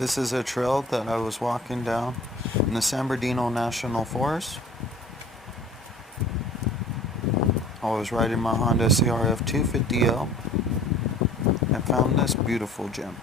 This is a trail that I was walking down in the San Bernardino National Forest. I was riding my Honda CRF 250L and found this beautiful gem.